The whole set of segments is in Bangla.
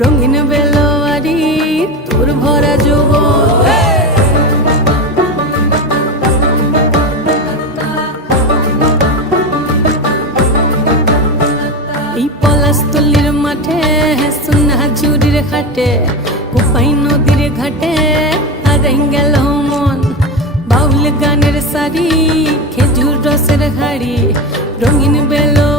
রঙিন বেলোয়ারি, তোর ভরা যৌবন এই পলাশতলির মাঠে সোনা ঝুড়ির ঘাটে কোপাই নদীর ঘাটে গেল মন। বাউল গানের শাড়ি খেজুর রসের হাড়ি, রঙিন বেলোয়ারি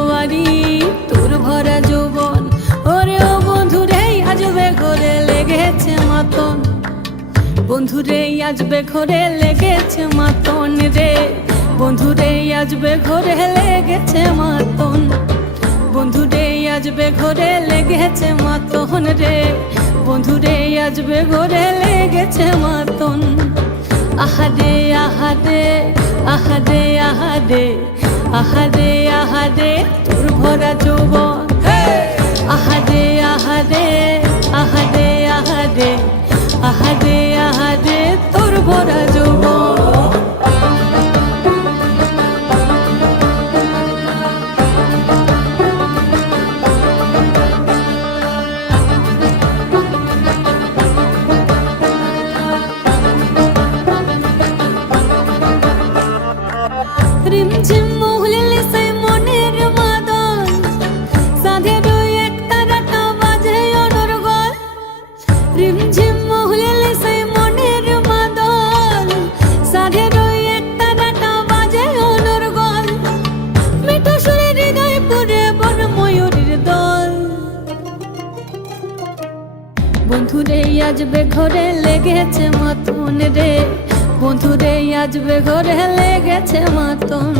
বন্ধুরে আজবে ঘরে লেগেছে মাতন রে। বন্ধুরে আজবে ঘরে লেগেছে মাতন। বন্ধুরে আজবে ঘরে লেগেছে মাতন রে। বন্ধুরে আজবে ঘরে লেগেছে মাতন। আহারে আহারে আহারে আহারে আহারে আহারে তোর ভরা যৌবন। আহারে রিমঝিম মহুলিলে সে মনের মাদন সাধের এক তারাটা বাজে অনর্গল রিমঝিম মহুলিলে সে মনের মাদন সাধের এক তারাটা বাজে অনর্গল মিঠু সুরে হৃদয় পুরে বন ময়ূরীর দল। বন্ধুরে আজবে ঘরে লেগেছে মতন রে। বন্ধুরে আজ বেঘরে লেগেছে মাতন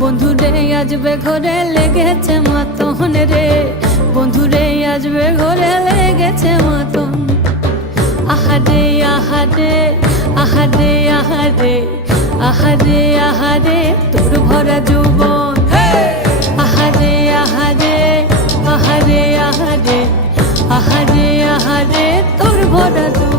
বন্ধুরে আজ বেঘরে লেগেছে মাতন রে বন্ধুরে আজ বেঘরে লেগেছে মাতন আহারে আহারে আহারে আহারে আহারে আহারে তোর ভরা যৌবন আহারে আহারে আহারে আহারে আহারে আহারে তোর ভরা যৌবন